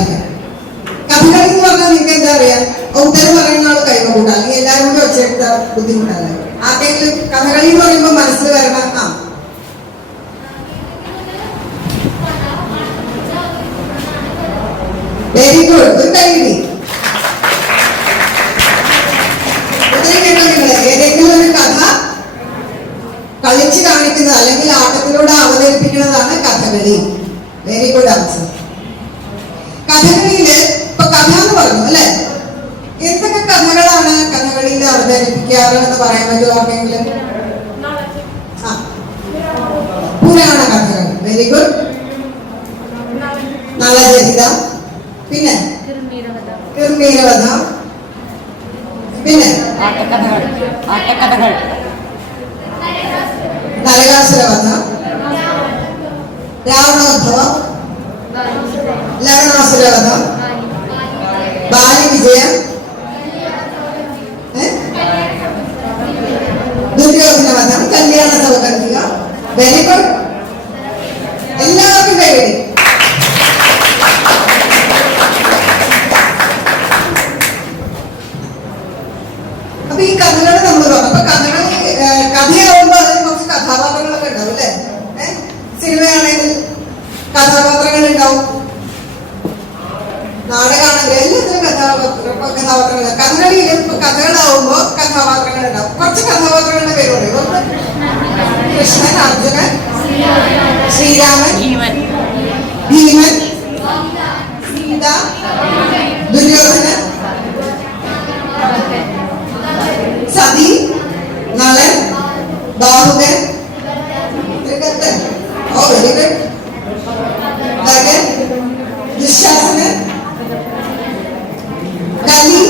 സാധിക്കും. കഥകളി എന്ന് പറഞ്ഞാൽ നിങ്ങൾക്ക് എന്താ പറയാ, ഉത്തരം പറയുന്ന ആൾ കൈവകൂട്ടാ, അല്ലെങ്കിൽ എല്ലാവരും കൂടി ഒച്ചയെടുത്ത ബുദ്ധിമുട്ടല്ല. ആർക്കെങ്കിലും കഥകളി എന്ന് പറയുമ്പോൾ മനസ്സിൽ വരണ വെരി ഗുഡ്, ഒരു കൈവിടി. ഉത്തരം കേട്ടോ നിങ്ങള്? ഏതെങ്കിലും ഒരു കഥ കളിച്ച് കാണിക്കുന്നത് അല്ലെങ്കിൽ ആട്ടത്തിലൂടെ അവതരിപ്പിക്കുന്നതാണ് കഥകളി. Very good answer. കഥകളിയില് ഇപ്പൊ കഥ എന്ന് പറഞ്ഞു അല്ലെ, എന്തൊക്കെ കഥകളാണ് കഥകളിയിൽ അവതരിപ്പിക്കാറ് എന്ന് പറയാൻ പറ്റുമോ ആർക്കെങ്കിലും? പുരാണ കഥകൾ. Very good. നളചരിതം, പിന്നെ കിർമീരവധ, പിന്നെ നരകാസുരവധം, രാവണോത്സവം, ലവണാസുരവധം, ബാലിവിജയം, ദുര്യോധനവധം, കല്യാണ സൗഗന്ധിക. Very good. എല്ലാവർക്കും കൈവരി. അപ്പൊ ഈ കഥകൾ നമ്മൾ പറഞ്ഞു. അപ്പൊ കഥയാവുമ്പോ അതിന് കുറച്ച് കഥാപാത്രങ്ങളൊക്കെ ഉണ്ടാവും അല്ലെ. സിനിമയാണെങ്കിൽ കഥാപാത്രങ്ങൾ ഉണ്ടാവും, നാടകമാണെങ്കിൽ എല്ലാത്തിനും കഥാപാത്രങ്ങൾ. കഥകളിയിലും കഥകളാവുമ്പോ കഥാപാത്രങ്ങൾ ഉണ്ടാവും. കുറച്ച് കഥാപാത്രങ്ങളുടെ പേര് പറയും. ഒന്ന് Krishnan, Arjunan, Sreeraman, Bheeman, Seetha, Duryodhanan, Sati, Nalan, Bahukan, Trigarthan. Oh very good. Gagan, Dushasanan, Kali,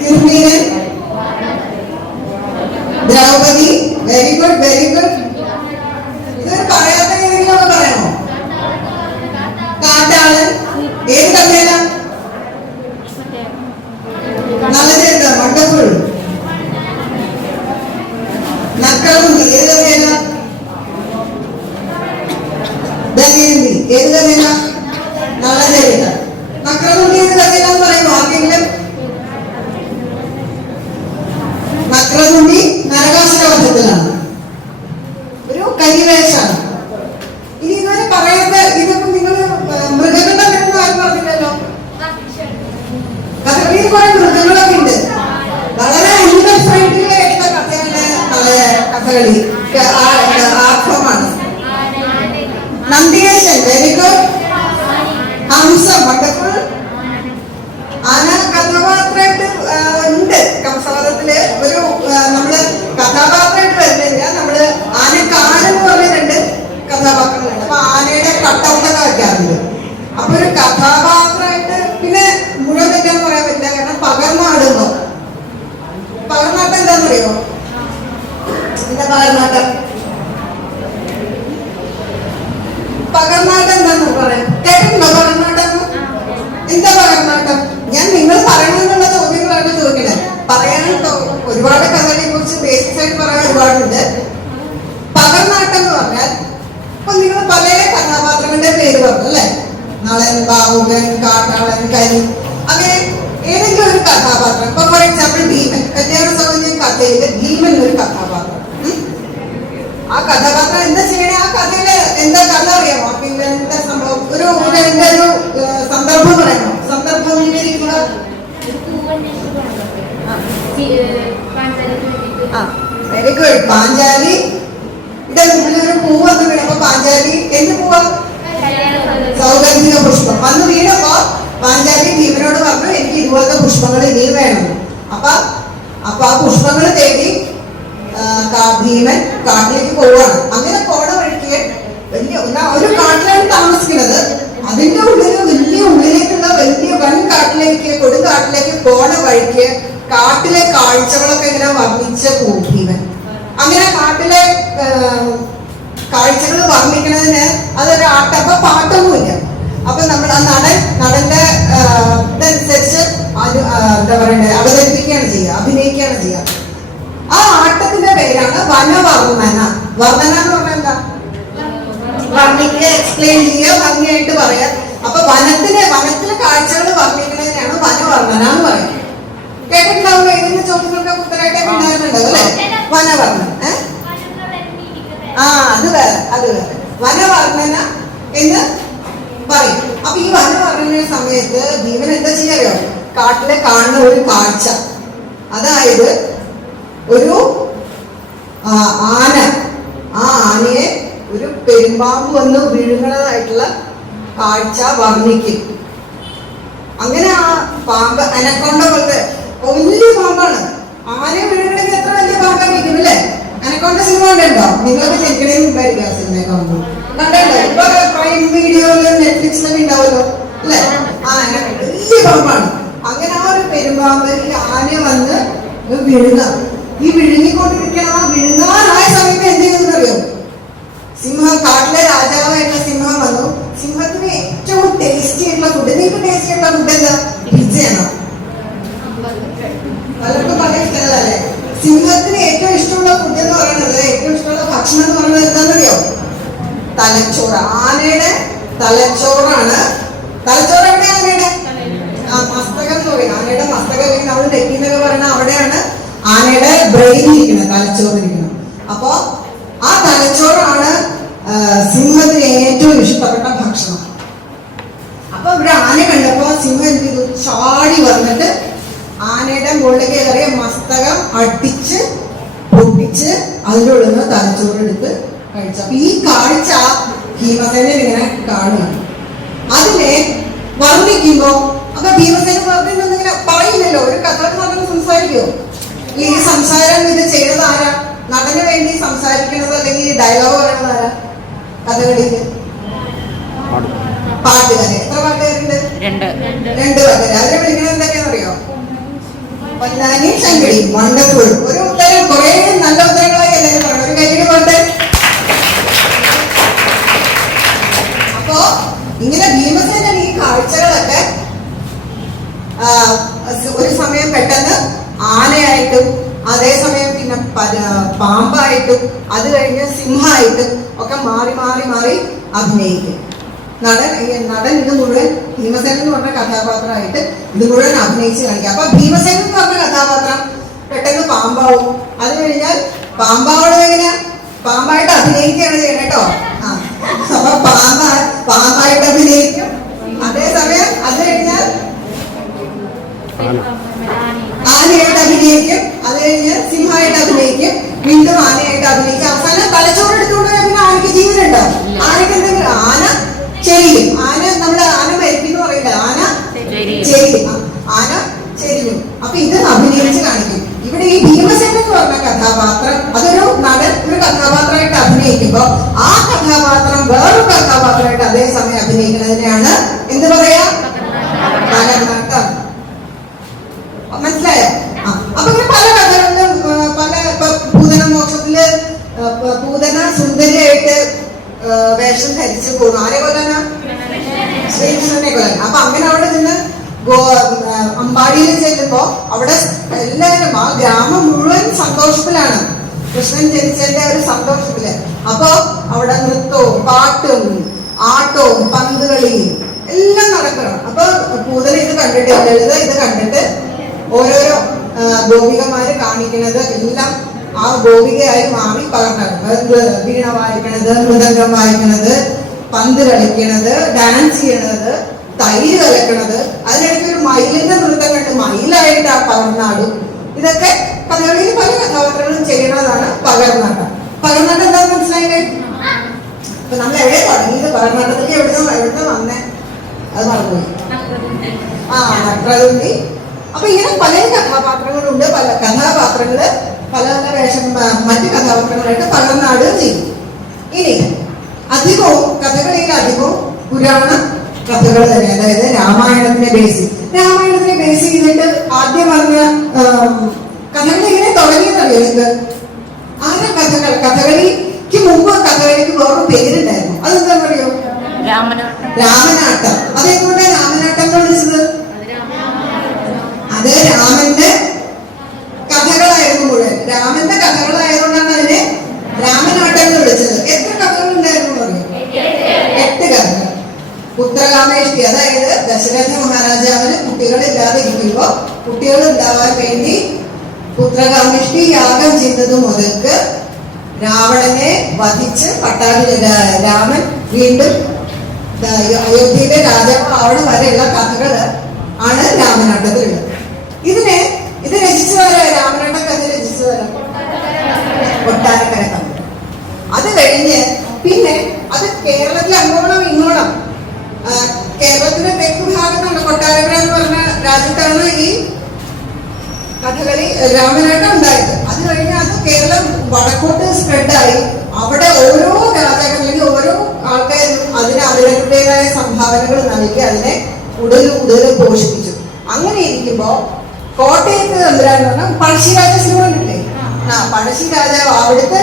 Thirumeeran, Draupadi. Very good, very good. ഇത് പറയാത്ത ഏതെങ്കിലും ഒക്കെ പറയണോ? കാട്ടാളൻ. ഏത് കഥയാണ്? നളചരിത. വണ്ടർഫുൾ. നക്രതുണ്ടി. ഏത് കഥയാണ്? ദമയന്തി. ഏത് കഥയാണ്? നളചരിത. നക്രതുണ്ടി ഏത് കഥയാണെന്ന് പറയുമോ ആർക്കെങ്കിലും? നക്രതുണ്ടി നരകാസുരവധത്തിലാണ്. ഒരു കരിവേഷാണ്. ഇനി ഇതുവരെ പറയാത്ത ഇതിപ്പോ നിങ്ങൾ മൃഗങ്ങളുടെ പേരൊന്നും ആരും പറഞ്ഞില്ലല്ലോ. കഥകളിയിൽ കുറെ മൃഗങ്ങളൊക്കെ ഉണ്ട്. വളരെ അനിമൽ ഫ്രണ്ട്ലി ആയിട്ടുള്ള കഥയാണ് കഥകളി. ആർഫമാണ്. നന്ദികേശൻ. Very good. ഹംസം. വണ്ടർഫുൾ. ആന കഥാപാത്രമായിട്ട് ഉണ്ട്. കംസവധത്തില് ഒരു നമ്മള് കഥാപാത്രമായിട്ട് വരുന്നില്ല. നമ്മള് ആനക്കാലം എന്ന് പറഞ്ഞ രണ്ട് കഥാപാത്രങ്ങളുണ്ട്. അപ്പൊ ആനയുടെ കട്ടൗട്ടൊക്കെ വെക്കാറുണ്ട്. അപ്പൊ ഒരു കഥാപാത്രമായിട്ട് പിന്നെ മുഴുവൻ തെറ്റാന്ന് പറയാൻ പറ്റില്ല. കാരണം പകർന്നാടുമ്പോ പകർന്നാട്ടം എന്താണെന്നറിയോ? എന്താ പകർന്നാട്ടം? പകർന്നാട്ടം എന്താന്ന് പറയാം. കേട്ടിട്ടുണ്ടോ പകർന്നാട്ടം? എന്താ പകർന്നാട്ടം? ഞാൻ നിങ്ങൾ പറയണമെന്നുള്ള ചോദ്യങ്ങളാണ് ചോദിക്കണേ. പറയാൻ ഒരുപാട് കഥകളെ കുറിച്ച് ബേസിക് ആയിട്ട് പറയാൻ ഒരുപാടുണ്ട്. പകർന്നാട്ടം എന്ന് പറഞ്ഞാൽ ഇപ്പൊ നിങ്ങൾ പല കഥാപാത്രങ്ങളുടെ പേര് പറഞ്ഞു അല്ലെ. നളൻ, ബാഹുകൻ, കാട്ടാളൻ, കലി, അങ്ങനെ ഏതെങ്കിലും ഒരു കഥാപാത്രം. ഇപ്പൊ ഫോർ എക്സാമ്പിൾ ഭീമൻ. കല്യാണ സൗകര്യം കഥയില് ഭീമൻ ഒരു കഥാപാത്രം. ആ കഥാപാത്രം എന്താ ചെയ്യണേ? ആ കഥയില് എന്താ കഥ അറിയാമോ? പിന്നെ എന്താ സംഭവം? ഒരു എന്റെ ഒരു സന്ദർഭം പറയണോ? സന്ദർഭം വിവരിക്കുക. Very good. പാഞ്ചാലി. ഇതിന്റെ മുന്നിലൊരു പൂവ് വന്ന് വീണപ്പോ പാഞ്ചാലി എന്ത് പൂവാ? സൗഗന്ധിക പുഷ്പം വന്ന് വീണപ്പോ പാഞ്ചാലി ഭീമനോട് പറഞ്ഞു എനിക്ക് ഇതുപോലത്തെ പുഷ്പങ്ങൾ ഇനിയും വേണം. അപ്പൊ ആ പുഷ്പങ്ങൾ തേടി ഭീമൻ കാട്ടിലേക്ക് പോവാണ്. അങ്ങനെ പോണ വഴിക്ക് വലിയ ഒരു കാട്ടിലാണ് താമസിക്കുന്നത്. അതിന്റെ ഉള്ളില് വലിയ ഉള്ളിലേക്കുള്ള വലിയ വൻ കാട്ടിലേക്ക് കൊടുങ്കാട്ടിലേക്ക് പോണ വഴിക്ക് കാട്ടിലെ കാഴ്ചകളൊക്കെ ഇങ്ങനെ വർണ്ണിച്ച് പോകും ഭീമൻ. അങ്ങനെ കാട്ടിലെ കാഴ്ചകൾ വർണ്ണിക്കുന്നതിന് അതൊരു ആട്ടം. അപ്പൊ പാട്ടൊന്നുമില്ല. അപ്പൊ നമ്മൾ ആ നടന്റെ ഇതനുസരിച്ച് എന്താ പറയണ്ടേ അവതരിപ്പിക്കുകയാണ് ചെയ്യുക, അഭിനയിക്കുകയാണ് ചെയ്യുക. ആ ആട്ടത്തിന്റെ പേരാണ് വനവർണ്ണന. വർണ്ണന എന്ന് പറഞ്ഞാൽ എന്താ? വർണ്ണിക്കുക, എക്സ്പ്ലെയിൻ ചെയ്യുക, ഭംഗിയായിട്ട് പറയാ. അപ്പൊ വനത്തിലെ കാഴ്ചകൾ വർണ്ണിക്കുന്നതിനാണ് വനവർണ്ണന എന്ന് പറയുന്നത്. കേട്ടിട്ടുണ്ടാവുമല്ലോ? ഇതിന്റെ ചോദ്യങ്ങൾക്ക് ഉത്തരമായിട്ടൊക്കെ ഉണ്ടായിരുന്നുണ്ടോ അല്ലെ? വനവർണ്ണന. അത് വേറെ വനവർണ്ണന എന്ന് പറയും. അപ്പൊ ഈ വനവർണ്ണന സമയത്ത് ജീവൻ എന്താ ചെയ്യാറിയോ? കാട്ടിലെ കാണുന്ന ഒരു കാഴ്ച, അതായത് ഒരു ആന, ആ ആനയെ ഒരു പെരുമ്പാമ്പ് വന്ന് വീഴുന്നതായിട്ടുള്ള കാഴ്ച വർണ്ണിക്കും. അങ്ങനെ ആ പാമ്പ് അനക്കൊണ്ട പോലത്തെ വലിയ പാമ്പാണ്. ആനയെ വീഴുകയാണെങ്കിൽ എത്ര വലിയ പാമ്പായിരിക്കും അല്ലേ? അനക്കൊണ്ട സിനിമ കണ്ടോ? നിങ്ങളൊക്കെ ചെക്കണേ മുമ്പായിരിക്കും ആ സിനിമ കാണുമ്പോൾ. കണ്ടല്ലോ? ഇപ്പൊ പ്രൈം വീഡിയോയിലും നെറ്റ്ഫ്ലിക്സിലൊക്കെ ഉണ്ടാവുമല്ലോ അല്ലെ? വലിയ പാമ്പാണ്. അങ്ങനെ ആ ഒരു പെരുമ്പാമ്പ് ഈ ആന വന്ന് വിഴുങ്ങ. ഈ വിഴുങ്ങിക്കൊണ്ടിരിക്കണ ആ വിഴുങ്ങാനായ സമയത്ത് എന്ത് ചെയ്യുന്നറിയോ? സിംഹം, കാട്ടിലെ രാജാവായിട്ടുള്ള സിംഹം വന്നു. സിംഹത്തിന് ഏറ്റവും ടേസ്റ്റി ആയിട്ടുള്ള ഫുഡ്, നിങ്ങൾക്ക് ടേസ്റ്റി ആയിട്ടുള്ള ഫുഡ് എന്താ? പിസ്സയാണ്. പലർക്കും പല ഇഷ്ടങ്ങളല്ലേ? സിംഹത്തിന് ഏറ്റവും ഇഷ്ടമുള്ള ഫുഡ് എന്ന് പറയുന്നത്, ഏറ്റവും ഇഷ്ടമുള്ള ഭക്ഷണം എന്ന് പറയുന്നത് എന്താണെന്നറിയോ? തലച്ചോറ്. ആനയുടെ തലച്ചോറാണ്. തലച്ചോറ് എവിടെയാണ് ആനയുടെ? മസ്തകം എന്ന് പറയും. ആനയുടെ മസ്തകം നമ്മൾ നെറ്റി എന്നൊക്കെ പറയുന്ന അവിടെയാണ് ആനയുടെ ബ്രെയിൻ ഇരിക്കുന്നത്, തലച്ചോറ് ഇരിക്കുന്നത്. അപ്പോ ആ തലച്ചോറാണ് സിംഹത്തിന് ഏറ്റവും ഇഷ്ടപ്പെട്ട ഭക്ഷണം. അപ്പൊ ഇവിടെ ആന കണ്ടപ്പോ സിംഹം എന്ത് ചെയ്തു? ചാടി വന്നിട്ട് ആനയുടെ മുകളിലേക്ക് കയറിയ മസ്തകം അടിച്ച് പൊട്ടിച്ച് അതിൻ്റെ ഉള്ളിൽ നിന്ന് തലച്ചോറെടുത്ത് കഴിച്ചു. അപ്പൊ ഈ കാഴ്ച ഭീമസേനൻ ഇങ്ങനെ കാണുകയാണ്. അതിനെ വർണ്ണിക്കുമ്പോ അപ്പൊ ഭീമസേന പറഞ്ഞിങ്ങനെ പറയില്ലല്ലോ, ഒരു കഥകൾ നടന്ന് സംസാരിക്കുമോ? ഈ സംസാരം ഇത് ചെയ്തത് ആരാ? നടന് വേണ്ടി സംസാരിക്കുന്നത് അല്ലെങ്കിൽ ഡയലോഗ് പറയുന്നത് ആരാ? കഥകളിയില് പാട്ടുകാര്. എത്ര പാട്ടുകാരുണ്ട്? 2 പാട്ടുകാര്. അവരെ വിളിക്കുന്നത് എന്തൊക്കെയാണെന്നറിയോ? പൊന്നാനി ശങ്കടി. വണ്ടർഫുൾ. ഒരു ഉത്തരം, കുറെ നല്ല ഉത്തരങ്ങളായി എല്ലാവരും പറഞ്ഞു. ഒരു കൈയ്യടി പോട്ടെ. അപ്പോ ഇങ്ങനെ ഭീമസേനൻ ഈ കാഴ്ചകളൊക്കെ ഒരു സമയം പെട്ടെന്ന് ആനയായിട്ടും അതേസമയം പിന്നെ പാമ്പായിട്ടും അത് കഴിഞ്ഞ് സിംഹമായിട്ടും ഒക്കെ മാറി മാറി മാറി അഭിനയിക്കും. നടൻ ഇത് മുഴുവൻ ഭീമസേനൻ എന്ന് പറഞ്ഞ കഥാപാത്രമായിട്ട് ഇത് മുഴുവൻ അഭിനയിച്ച് കാണിക്കുക. അപ്പൊ ഭീമസേനൻ എന്ന് പറഞ്ഞ കഥാപാത്രം പെട്ടെന്ന് പാമ്പാവും. അത് കഴിഞ്ഞാൽ പാമ്പാവുന്നത് എങ്ങനെയാ? പാമ്പായിട്ട് അഭിനയിക്കുകയാണ് ചെയ്യണം കേട്ടോ. അപ്പൊ പാമ്പായിട്ട് അഭിനയിക്കും. അതേസമയം അത് കഴിഞ്ഞാൽ ആനയായിട്ട് അഭിനയിക്കും. അത് കഴിഞ്ഞ് സിംഹമായിട്ട് അഭിനയിക്കും. വീണ്ടും ആനയായിട്ട് അഭിനയിക്കും. അവസാനം തലച്ചോറ് എടുത്തുകൊണ്ട് പിന്നെ ആനയ്ക്ക് ജീവനുണ്ടോ? ആനയ്ക്ക് എന്തെങ്കിലും? ആന ചെരിയും. നമ്മുടെ ആന മരിക്കുന്നു പറയില്ല, ആന ചെരിയും. ആന ചെരിയും. അപ്പൊ ഇത് അഭിനയിച്ച് കാണിക്കും. ഇവിടെ ഈ ഭീമസേനൻ എന്ന് പറഞ്ഞ കഥാപാത്രം അതൊരു നടൻ ഒരു കഥാപാത്രമായിട്ട് അഭിനയിക്കുമ്പോ ആ കഥാപാത്രം വേറൊരു കഥാപാത്രമായിട്ട് അതേസമയം അഭിനയിക്കുന്നതിനെയാണ് എന്ത് പറയാ? പകർന്നാട്ടം. മനസ്സിലായോ? അപ്പൊ ഇങ്ങനെ പല കഥകളിലും പല പൂതന മോക്ഷത്തില് പൂതന സുന്ദരിയായിട്ട് വേഷം ധരിച്ചു പോകുന്നു. ആരെ കൊല്ലാനാ? ശ്രീകൃഷ്ണനെ കൊല്ലാൻ. അപ്പൊ അങ്ങനെ അവിടെ നിന്ന് അമ്പാടിയിൽ ചെല്ലുമ്പോ അവിടെ എല്ലാവരും ആ ഗ്രാമം മുഴുവൻ സന്തോഷത്തിലാണ്. കൃഷ്ണൻ ജനിച്ചതിന്റെ ഒരു സന്തോഷത്തില്. അപ്പൊ അവിടെ നൃത്തവും പാട്ടും ആട്ടവും പന്തുകളിയും എല്ലാം നടക്കണം. അപ്പൊ പൂതന ഇത് കണ്ടിട്ട്, ലളിത ഇത് കണ്ടിട്ട് ഓരോരോ ഗോപികമാര് കാണിക്കുന്നത് എല്ലാം ആ ഗോപികയായി മാറി പകർന്നത്. വീണ വായിക്കണത്, മൃദംഗം വായിക്കണത്, പന്ത് കളിക്കണത്, ഡാൻസ് ചെയ്യണത്, തൈര് കലക്കണത്, അതിനിടയ്ക്ക് ഒരു മയിലിന്റെ നൃത്തം കണ്ട് മയിലായിട്ട് ആ പകർന്നാടും. ഇതൊക്കെ കഥകളിയിൽ പല കഥാപാത്രങ്ങളും ചെയ്യുന്നതാണ് പകർന്നാട്ടം. പകർന്നാട്ടം എന്താണെന്ന് മനസ്സിലായില്ലേ? അപ്പൊ നമ്മൾ എവിടെ തുടങ്ങിയത്? പകർന്നാട്ടത്തിലേക്ക് എവിടുന്ന് വന്നേ? അത് മറന്നുപോയി. നക്രതുണ്ടി. അപ്പൊ ഇങ്ങനെ പല കഥാപാത്രങ്ങളുണ്ട്. പല കഥാപാത്രങ്ങള് പല പല വേഷം മറ്റു കഥാപാത്രങ്ങളായിട്ട് പകർന്നാടുകയും ചെയ്യും. ഇനി അധികവും കഥകളിയിൽ അധികവും പുരാണ കഥകൾ തന്നെ, അതായത് രാമായണത്തിനെ ബേസ് ചെയ്തിട്ട് ആദ്യം പറഞ്ഞ കഥകളി ഇങ്ങനെ തുടങ്ങിയെന്നറിയോ നിങ്ങൾക്ക്? ആന കഥകളിക്ക് മുമ്പ് കഥകളിക്ക് വേറൊരു പേരുണ്ടായിരുന്നു. അതെന്താണെന്ന് അറിയോ? രാമനാട്ടം. അതെന്തുകൊണ്ടാണ് രാമനാട്ടം എന്ന് വിളിച്ചത്? അത് രാമന്റെ കഥകളായിരുന്നു മുഴുവൻ. രാമന്റെ കഥകളായതുകൊണ്ടാണ് അതിനെ രാമനാട്ടം എന്ന് വിളിച്ചത്. എത്ര കഥകൾ ഉണ്ടായിരുന്നു പറയും? 8 കഥകൾ. പുത്രകാമ പുത്രകാമേഷ്ടി, അതായത് ദശരഥ മഹാരാജാവിന് കുട്ടികളില്ലാതെ ഇരിക്കുമ്പോ കുട്ടികൾ ഉണ്ടാവാൻ വേണ്ടി പുത്രകാമേഷ്ടി യാഗം ചെയ്തത് മുതൽക്ക് രാവണനെ വധിച്ച് രാമൻ വീണ്ടും അയോധ്യയിലെ രാജാവ് ആവണ വരെയുള്ള കഥകള് ആണ് രാമനാട്ടത്തിലുള്ളത്. ഇത് രചിച്ചവരെ രാമനാട്ട കഥ രചിച്ചവരെ കൊട്ടാരക്കര തമ്മിൽ. അത് കഴിഞ്ഞ് പിന്നെ അത് കേരളത്തിൽ അങ്ങോളം ഇങ്ങോളം, കേരളത്തിന്റെ തെക്ക് ഭാഗത്താണ് കൊട്ടാരക്കര എന്ന് പറഞ്ഞ രാജ്യത്താണ് ഈ കഥകളി രാമനാട്ടം ഉണ്ടായത്. അത് കഴിഞ്ഞ് അത് കേരളം വടക്കോട്ട് സ്പ്രെഡായി. അവിടെ ഓരോ രാജാക്കൾ അല്ലെങ്കിൽ ഓരോ ആൾക്കാരും അതിന് അവരുടേതായ സംഭാവനകൾ നൽകി അതിനെ കൂടുതൽ പോഷിപ്പിച്ചു. അങ്ങനെ ഇരിക്കുമ്പോ കോട്ടയത്ത് തമ്പുരാൻ പറഞ്ഞാൽ പഴശ്ശിരാജ സിനിമയില്ലേ, പഴശ്ശി രാജാവ് അവിടുത്തെ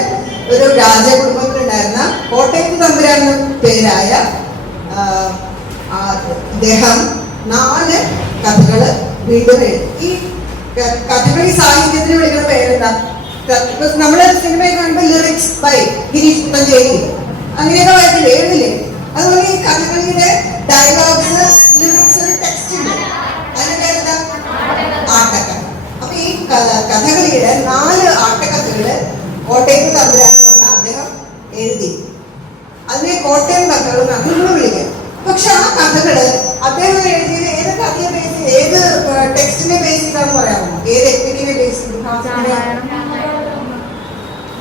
ഒരു രാജകുടുംബത്തിലുണ്ടായിരുന്ന കോട്ടയത്ത് തമ്പുരാൻ പേരായ അദ്ദേഹം 4 കഥകള് വീണ്ടും എഴുതി. ഈ കഥകളി സാഹിത്യത്തിന് വിളിക്കുന്ന പേരെന്താ? നമ്മള് സിനിമയിൽ കാണുമ്പോൾ ലിറിക്സ് ബൈ ഗിരീഷ് പുത്തഞ്ചേരി അങ്ങനെയൊക്കെ വായിക്കില്ലേ, എഴുതില്ലേ? അതുപോലെ ഈ കഥകളിയുടെ ഡയലോഗ്സ്, ലിറിക്സ്, ഒരു ടെക്സ്റ്റ് ഉണ്ട്, അതിന്റെ പേരെന്താ? ആട്ടക്കഥ. അപ്പൊ ഈ കഥകളിയുടെ 4 ആട്ടക്കഥകള് കോട്ടയത്ത് തമ്പുരാൻ പറഞ്ഞ അദ്ദേഹം എഴുതി. അതിനെ കോട്ടയം കഥകൾ എന്നാണ് നമ്മൾ വിളിക്കുക. പക്ഷെ ആ കഥകള് അദ്ദേഹം എഴുതിയത് ഏത് കഥയെ ബേസ് ചെയ്ത്, ഏത് ടെക്സ്റ്റിനെ ബേസ് ചെയ്താന്ന് പറയാമോ? ഏത് എപ്പിക്കിനെ ബേസ് ചെയ്ത്?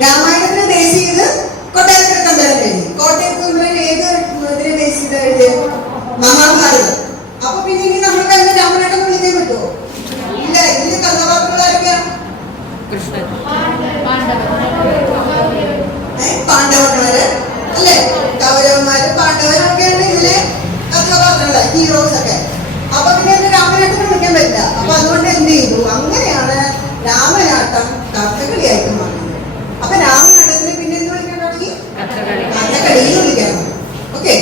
രാമായണത്തിനെ ബേസ് ചെയ്ത് കൊട്ടാരക്കര തമ്പുരാൻ എഴുതി. കോട്ടയത്ത് തമ്പുരാൻ ഏത് ഇതിനെ ബേസ് ചെയ്ത് എഴുതിയത്? മഹാഭാരതം. അപ്പൊ പിന്നെ ഇനി നമ്മൾക്ക് അതിനെ രാമനാട്ടം വിളിക്കാൻ പറ്റുമോ? ഇല്ല. ഇതിന്റെ കഥാപാത്രങ്ങൾ ആരൊക്കെയാണ്? പാണ്ഡവന്മാര് അല്ലെ, കൗരവന്മാര്, പാണ്ഡവരൊക്കെയാണ് ഇതിലെ കഥാപാത്രങ്ങള്, ഹീറോസ് ഒക്കെ. അപ്പൊ പിന്നെ രാമനാട്ടം വിളിക്കാൻ പറ്റില്ല. അപ്പൊ അതുകൊണ്ട് എന്ത് ചെയ്തു? അങ്ങനെയാണ് രാമനാട്ടം കഥകളിയായിട്ട് മാറുന്നത്. അപ്പൊ രാമനാട്ടത്തിന് പിന്നെ എന്ത് വിളിക്കാൻ തുടങ്ങി? കഥകളി വിളിക്കാൻ. ഓക്കെ,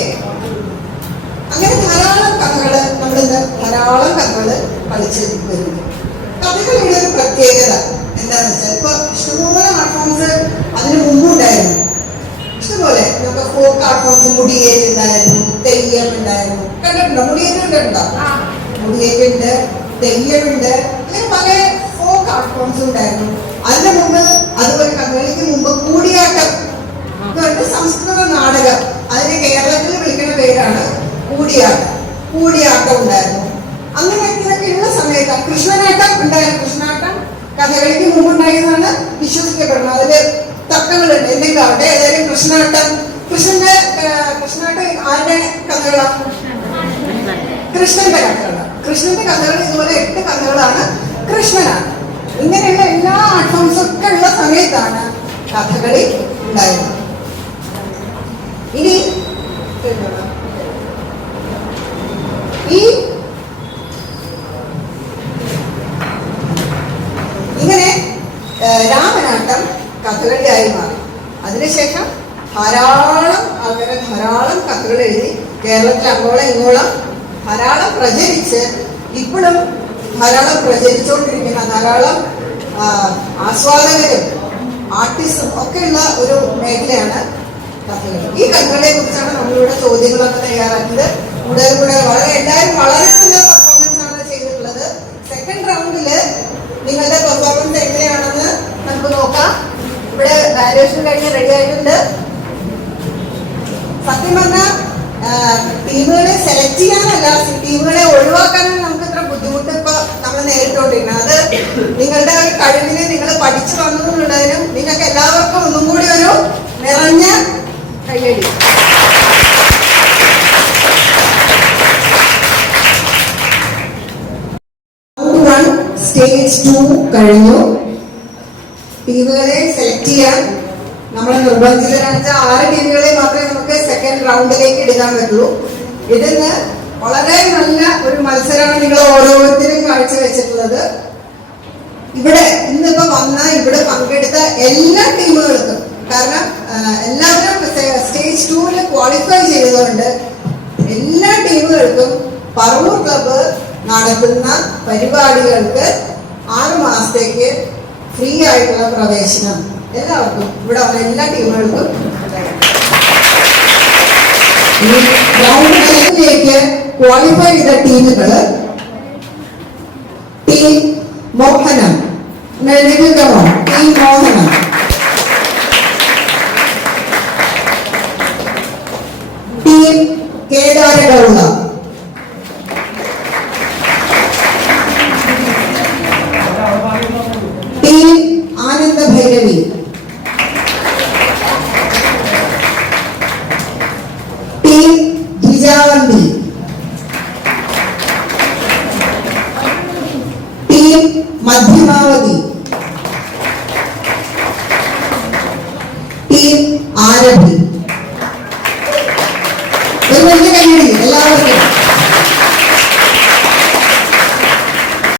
അങ്ങനെ ധാരാളം കഥകള് നമ്മളിന്ന് ധാരാളം കഥകള് കളിച്ച് വരുന്നു. കഥകളിയുടെ ഒരു പ്രത്യേകത എന്താന്ന് വെച്ചാൽ, ഇപ്പൊ ഇഷ്ടംപോലെ ആർട്ട് ഫോംസ് അതിന് മുമ്പ് ഉണ്ടായിരുന്നു. ഇഷ്ടംപോലെ നമുക്ക് ഫോക്ക് ആർട്ട് ഫോംസ്, മുടിയേറ്റ് ഉണ്ടായിരുന്നു, തെയ്യം ഉണ്ടായിരുന്നു. കണ്ടിട്ടുണ്ടോ? മുടിയേറ്റ് കണ്ടിട്ടുണ്ടോ? മുടിയേറ്റുണ്ട്, തെയ്യമുണ്ട്, അങ്ങനെ പല ഫോക്ക് ആർട്ട് ഫോംസ് ഉണ്ടായിരുന്നു. അതിന് മുമ്പ്, അതുപോലെ കഥകളിക്ക് മുമ്പ് കൂടിയാട്ടം, സംസ്കൃത നാടകം, അതിനെ കേരളത്തിൽ വിളിക്കുന്ന പേരാണ് കൂടിയാട്ടം. കൂടിയാട്ടം ഉണ്ടായിരുന്നു. അങ്ങനെയൊക്കെ ഉള്ള സമയത്ത് കൃഷ്ണനാട്ടം ഉണ്ടായിരുന്നു. കൃഷ്ണനാട്ടം കഥകളിക്ക് മുമ്പുണ്ടായിരുന്നാണ് വിശ്വസിക്കപ്പെടുന്നത്. അതില് തർക്കങ്ങളുണ്ട്. എന്തെങ്കിലും അവിടെ ഏതായാലും കൃഷ്ണനാട്ടം, കൃഷ്ണനാട്ടം ആരുടെ കഥകളാണ്? കൃഷ്ണന്റെ കഥകളാണ്. കൃഷ്ണന്റെ കഥകൾ ഇതുപോലെ 8 കഥകളാണ് കൃഷ്ണനാണ്. ഇങ്ങനെയുള്ള എല്ലാ ആർട്ട് ഫോംസും ഒക്കെ ഉള്ള സമയത്താണ് കഥകളി ഉണ്ടായിരുന്നത്. ഇനി ഇങ്ങനെ രാമനാട്ടം കഥകളിയായി മാറി. അതിനുശേഷം ധാരാളം ആൾക്കാരെ ധാരാളം കഥകൾ എഴുതി കേരളത്തിൽ അങ്ങോളം ഇങ്ങോളം ധാരാളം പ്രചരിച്ച്, ഇപ്പോഴും ധാരാളം പ്രചരിച്ചുകൊണ്ടിരിക്കുന്ന ധാരാളം ആസ്വാദകരും ആർട്ടിസ്റ്റും ഒക്കെയുള്ള ഒരു മേഖലയാണ് കഥകളി. ഈ കഥകളെ കുറിച്ചാണ് നമ്മളിവിടെ ചോദ്യങ്ങളൊക്കെ തയ്യാറാക്കിയത്. കൂടുതൽ വളരെ എല്ലാവരും വളരെ നല്ല പെർഫോമൻസ് ആണ് ചെയ്തിട്ടുള്ളത്. സെക്കൻഡ് റൗണ്ടില് നിങ്ങളുടെ പെർഫോമൻസ് എങ്ങനെയാണെന്ന് നമുക്ക് നോക്കാം. ഇവിടെ വാല്യുവേഷൻ കഴിഞ്ഞ് റെഡി ആയിട്ടുണ്ട്. സത്യം പറഞ്ഞാൽ ടീമുകളെ സെലക്ട് ചെയ്യാനല്ല, ടീമുകളെ ഒഴിവാക്കാനാണ് നമുക്ക് ഇത്ര ബുദ്ധിമുട്ട് ഇപ്പൊ നമ്മൾ നേരിട്ടുകൊണ്ടിരിക്കുന്നത്. അത് നിങ്ങളുടെ കഴിവിനെ നിങ്ങൾ പഠിച്ചു വന്നതെന്നുള്ളതിനും നിങ്ങൾക്ക് എല്ലാവർക്കും ഒന്നും കൂടി ഒരു നിറഞ്ഞ കയ്യടി. സ്റ്റേജ് 2 കഴിഞ്ഞു. ടീമുകളെ സെലക്ട് ചെയ്യാൻ നമ്മൾ നിർബന്ധിതരാണ്. 6 ടീമുകളെ മാത്രമേ നമുക്ക് സെക്കൻഡ് റൗണ്ടിലേക്ക് എടുക്കാൻ പറ്റുള്ളൂ. ഇതിന് വളരെ നല്ല ഒരു മത്സരമാണ് നിങ്ങൾ ഓരോരുത്തരും കാഴ്ചവെച്ചിട്ടുള്ളത്. ഇവിടെ ഇന്നിപ്പോ ഇവിടെ പങ്കെടുത്ത എല്ലാ ടീമുകൾക്കും, കാരണം എല്ലാവരും സ്റ്റേജ് 2 ക്വാളിഫൈ ചെയ്തതുകൊണ്ട് എല്ലാ ടീമുകൾക്കും പറവൂർ ക്ലബ്ബ് നടത്തുന്ന പരിപാടികൾക്ക് 6 മാസത്തേക്ക് ഫ്രീ ആയിട്ടുള്ള പ്രവേശനം എല്ലാവർക്കും ഇവിടെ വന്ന എല്ലാ ടീമുകൾക്കും. ഗ്രൗണ്ടിലേക്ക് ക്വാളിഫൈ ചെയ്ത ടീമുകള് ടീം മോഹനം, എഴുതിക്കണോ? Team Mohanam, team Kedaragowla, team Ananda Bhairavi, team Jijavanthi, team Madhyamavathi, team Arabhi. ഒരു വലിയ കൈയടി എല്ലാവർക്കും.